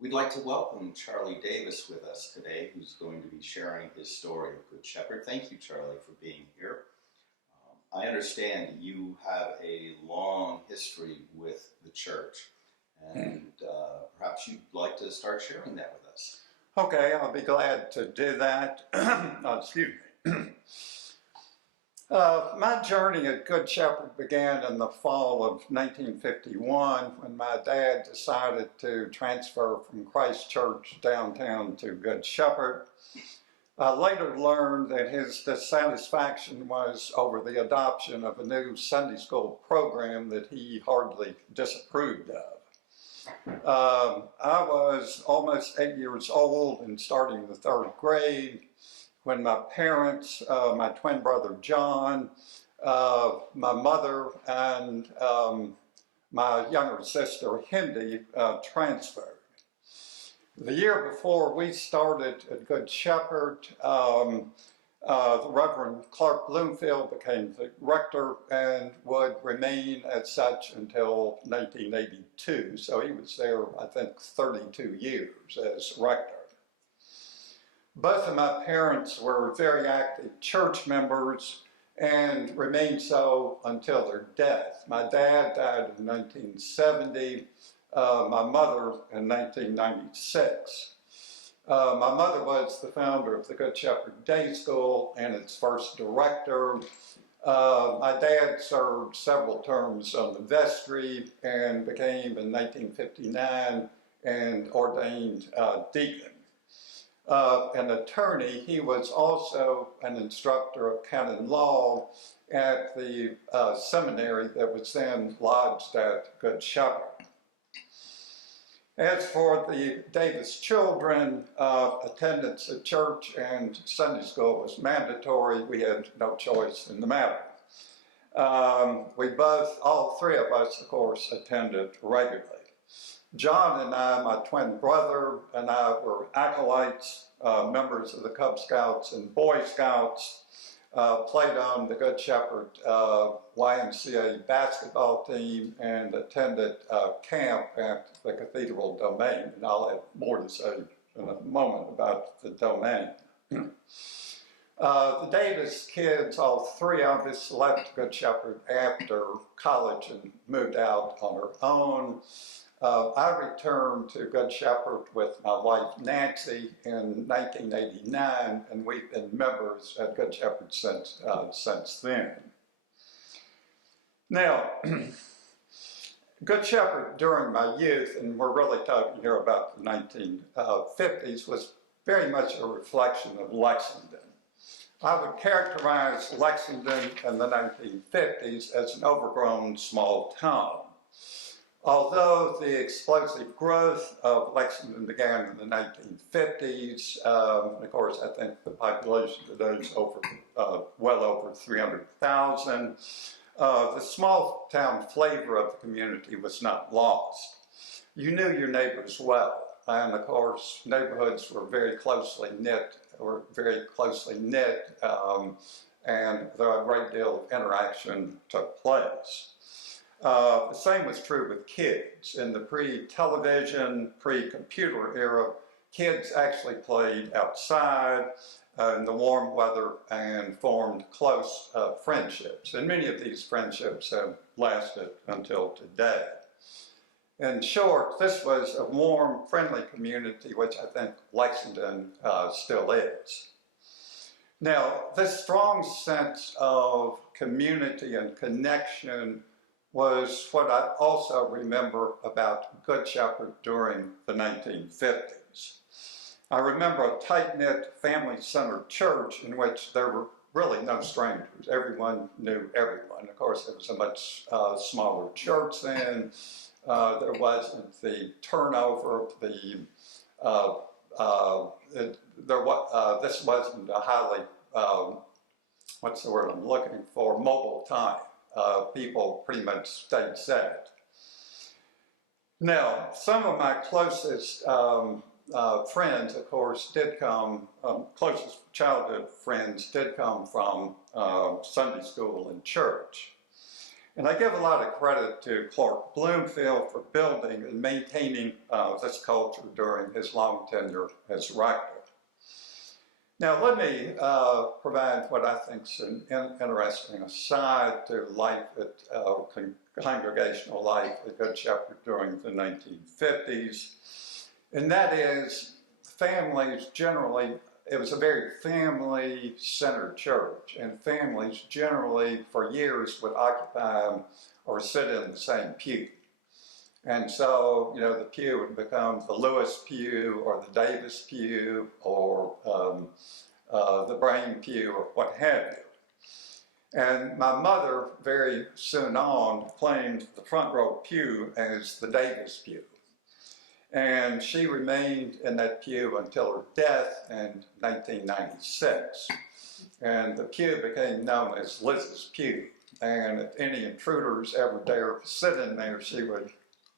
We'd like to welcome Charley Davis with us today, who's going to be sharing his story of Good Shepherd. Thank you, Charley, for being here. I understand you have a long history with the church, and perhaps you'd like to start sharing that with us. Okay, I'll be glad to do that. Excuse me. My journey at Good Shepherd began in the fall of 1951 when my dad decided to transfer from Christ Church downtown to Good Shepherd. I later learned that his dissatisfaction was over the adoption of a new Sunday school program that he hardly disapproved of. I was almost 8 years old and starting the third grade when my parents, my twin brother John, my mother, and my younger sister Hindi transferred. The year before we started at Good Shepherd, the Reverend Clark Bloomfield became the rector and would remain as such until 1982. So he was there, I think, 32 years as rector. Both of my parents were very active church members and remained so until their death. My dad died in 1970, my mother in 1996. My mother was the founder of the Good Shepherd Day School and its first director. My dad served several terms on the vestry and became, in 1959, an ordained deacon. An attorney, he was also an instructor of canon law at the seminary that was then lodged at Good Shepherd. As for the Davis children, attendance at church and Sunday school was mandatory. We had no choice in the matter. All three of us, of course, attended regularly. John and I, my twin brother, and I were acolytes, members of the Cub Scouts and Boy Scouts, played on the Good Shepherd YMCA basketball team, and attended camp at the Cathedral Domain. And I'll have more to say in a moment about the domain. The Davis kids, all three of us, left Good Shepherd after college and moved out on our own. I returned to Good Shepherd with my wife Nancy in 1989, and we've been members at Good Shepherd since then. Now, Good Shepherd during my youth, and we're really talking here about the 1950s, was very much a reflection of Lexington. I would characterize Lexington in the 1950s as an overgrown small town. Although the explosive growth of Lexington began in the 1950s, and of course I think the population today is well over 300,000, the small town flavor of the community was not lost. You knew your neighbors well, and of course neighborhoods were very closely knit, and a great deal of interaction took place. The same was true with kids. In the pre-television, pre-computer era, kids actually played outside in the warm weather and formed close friendships. And many of these friendships have lasted until today. In short, this was a warm, friendly community, which I think Lexington still is. Now, this strong sense of community and connection was what I also remember about Good Shepherd during the 1950s. I remember a tight-knit, family-centered church in which there were really no strangers. Everyone knew everyone. Of course, it was a much smaller church then. There wasn't the turnover, this wasn't a highly, what's the word I'm looking for, mobile time. People pretty much stayed set. Now, some of my closest friends, of course, closest childhood friends did come from Sunday school and church. And I give a lot of credit to Clark Bloomfield for building and maintaining this culture during his long tenure as rector. Now let me provide what I think is an interesting aside to life at congregational life at Good Shepherd during the 1950s. And that is, families generally, it was a very family-centered church, and families generally for years would occupy or sit in the same pew. And so, you know, the pew would become the Lewis pew or the Davis pew or the Brain pew or what have you. And my mother very soon on claimed the front row pew as the Davis pew. And she remained in that pew until her death in 1996. And the pew became known as Liz's pew. And if any intruders ever dare sit in there, she would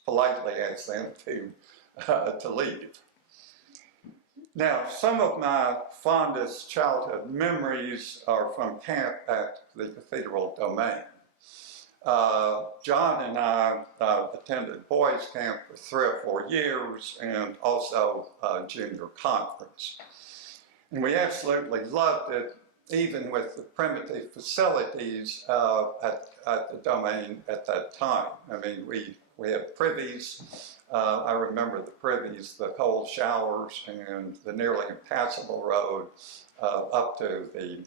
politely ask them to leave. Now, some of my fondest childhood memories are from camp at the Cathedral Domain. John and I attended boys camp for 3 or 4 years and also junior conference. And we absolutely loved it, even with the primitive facilities at the Domain at that time. I mean, we had privies. I remember the privies, the cold showers, and the nearly impassable road up to the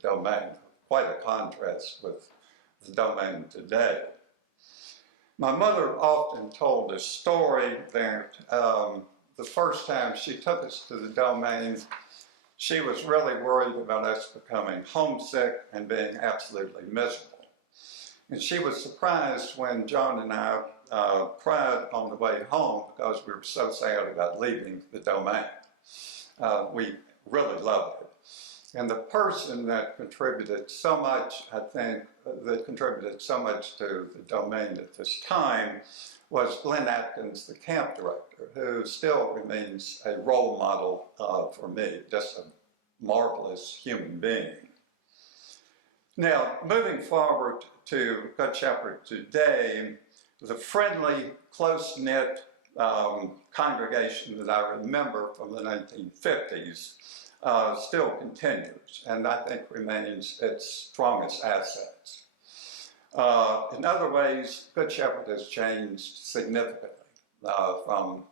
Domain. Quite a contrast with the Domain today. My mother often told a story that the first time she took us to the Domain, she was really worried about us becoming homesick and being absolutely miserable. And she was surprised when John and I cried on the way home because we were so sad about leaving the Domain. We really loved it. And the person that contributed so much, I think, that contributed so much to the Domain at this time was Glenn Atkins, the camp director, who still remains a role model for me, just a marvelous human being. Now, moving forward to Good Shepherd today, the friendly, close-knit congregation that I remember from the 1950s still continues, and I think remains its strongest assets. In other ways, Good Shepherd has changed significantly from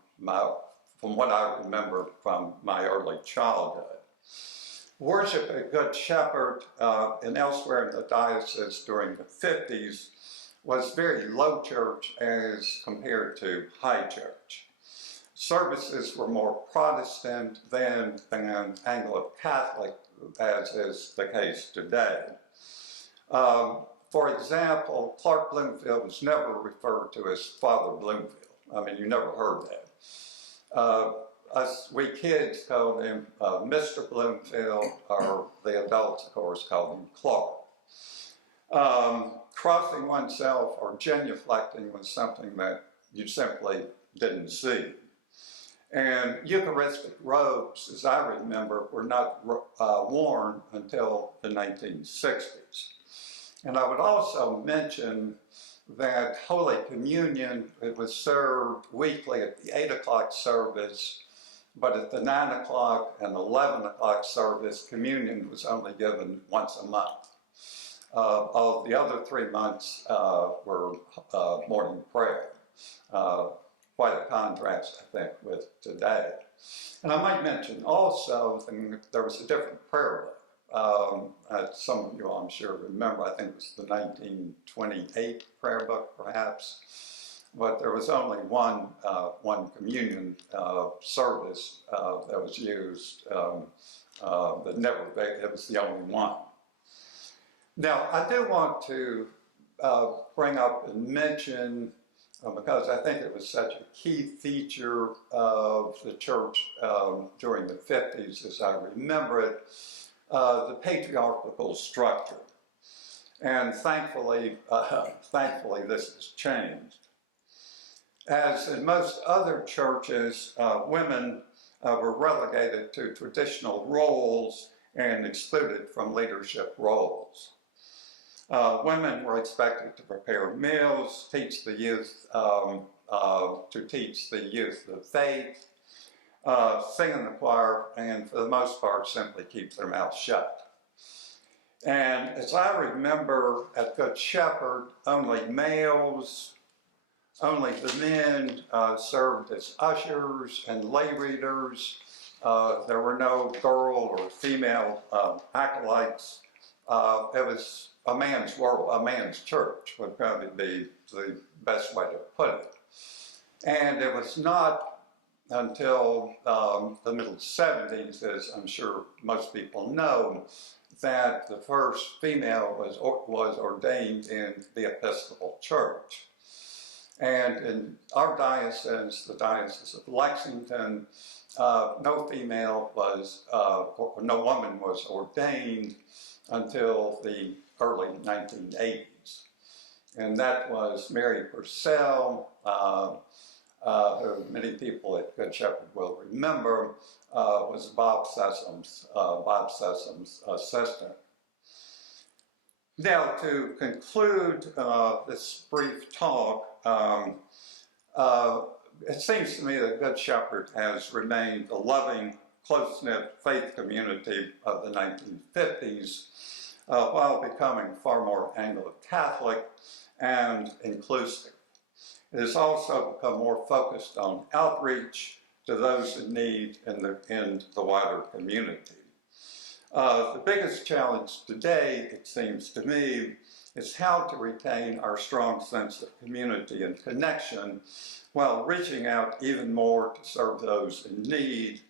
what I remember from my early childhood. Worship at Good Shepherd and elsewhere in the diocese during the 50s was very low church as compared to high church. Services were more Protestant than Anglo-Catholic, as is the case today. For example, Clark Bloomfield was never referred to as Father Bloomfield. I mean, you never heard that. We kids called him Mr. Bloomfield, or the adults, of course, called him Clark. Crossing oneself or genuflecting was something that you simply didn't see. And Eucharistic robes, as I remember, were not worn until the 1960s. And I would also mention that Holy Communion, it was served weekly at the 8 o'clock service, but at the 9 o'clock and 11 o'clock service, communion was only given once a month. All the other 3 months were morning prayer. Quite a contrast, I think, with today. And I might mention also that there was a different prayer book. Some of you, I'm sure, remember, I think it was the 1928 prayer book, perhaps. But there was only one communion service that was used, that never, it was the only one. Now, I do want to bring up and mention, because I think it was such a key feature of the church during the 50s, as I remember it, the patriarchal structure. And thankfully this has changed. As in most other churches, women were relegated to traditional roles and excluded from leadership roles. Women were expected to prepare meals, teach the youth the faith, sing in the choir, and for the most part simply keep their mouths shut. And as I remember at Good Shepherd, only males, only the men served as ushers and lay readers. There were no girl or female acolytes. It was a man's world, a man's church would probably be the best way to put it. And it was not until the middle 70s, as I'm sure most people know, that the first female was ordained in the Episcopal Church. And in our diocese, the Diocese of Lexington, no woman was ordained until the early 1980s. And that was Mary Purcell, who many people at Good Shepherd will remember, was Bob Sessom's assistant. Now, to conclude this brief talk, it seems to me that Good Shepherd has remained a loving, close-knit faith community of the 1950s, while becoming far more Anglo-Catholic and inclusive. It has also become more focused on outreach to those in need in the wider community. The biggest challenge today, it seems to me, is how to retain our strong sense of community and connection while reaching out even more to serve those in need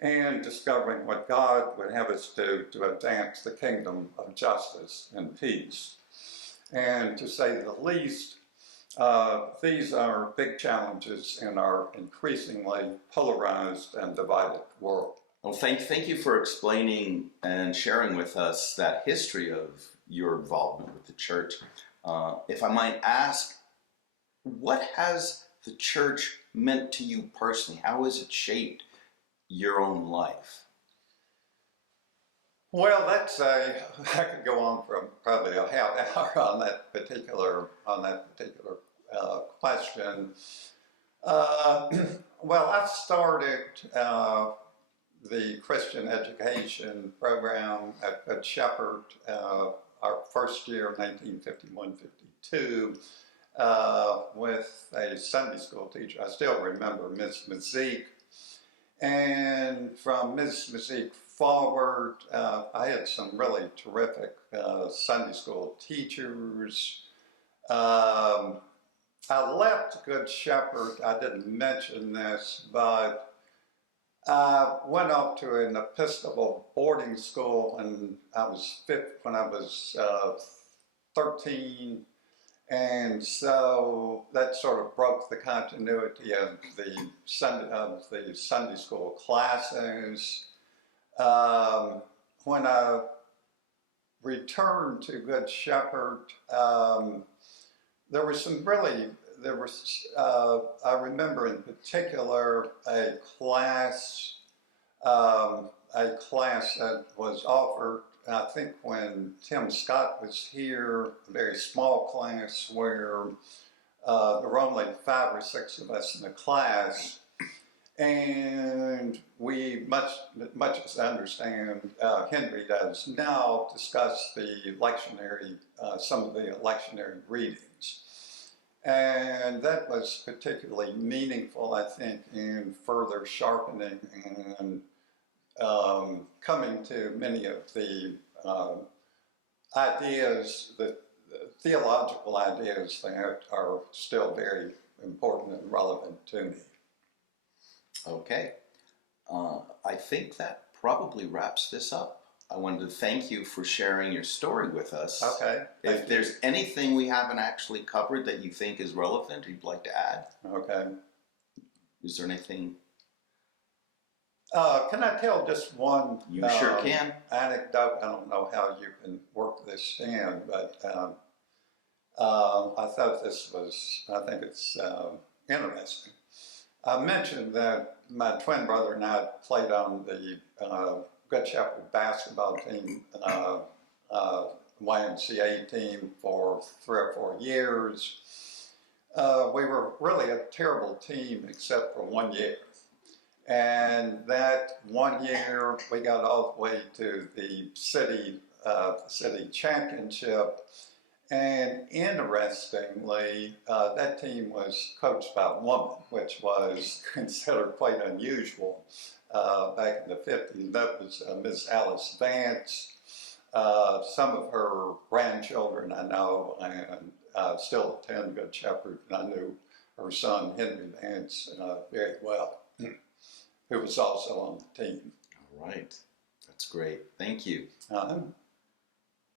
and discovering what God would have us do to advance the kingdom of justice and peace. And to say the least, these are big challenges in our increasingly polarized and divided world. Well, thank you for explaining and sharing with us that history of your involvement with the church. If I might ask, what has the church meant to you personally? How has it shaped your own life? Well, I could go on for probably a half hour on that particular question. Well, I started the Christian education program at Good Shepherd our first year of 1951-52 with a Sunday school teacher. I still remember Ms. Mazik. And from Ms. Mazik forward, I had some really terrific Sunday school teachers. I left Good Shepherd, I didn't mention this, but I went off to an Episcopal boarding school when I was 13, and so that sort of broke the continuity of the Sunday school classes. When I returned to Good Shepherd, I remember in particular a class that was offered, I think when Tim Scott was here, a very small class where there were only 5 or 6 of us in the class. And we, much as I understand, Henry does now, discuss some of the lectionary readings. And that was particularly meaningful, I think, in further sharpening and coming to many of the ideas, the theological ideas that are still very important and relevant to me. Okay. I think that probably wraps this up. I wanted to thank you for sharing your story with us. Okay. If there's anything we haven't actually covered that you think is relevant or you'd like to add. Okay. Is there anything? Can I tell just one You sure can. Anecdote? I don't know how you can work this in, but I thought I think it's interesting. I mentioned that my twin brother and I played on the Good Shepherd basketball team YMCA team for 3 or 4 years. We were really a terrible team except for 1 year. And that 1 year, we got all the way to the city championship. And interestingly, that team was coached by a woman, which was considered quite unusual back in the 50s. That was Miss Alice Vance. Some of her grandchildren I know and still attend Good Shepherd, and I knew her son Henry Vance very well, who was also on the team. All right. That's great. Thank you. Uh-huh.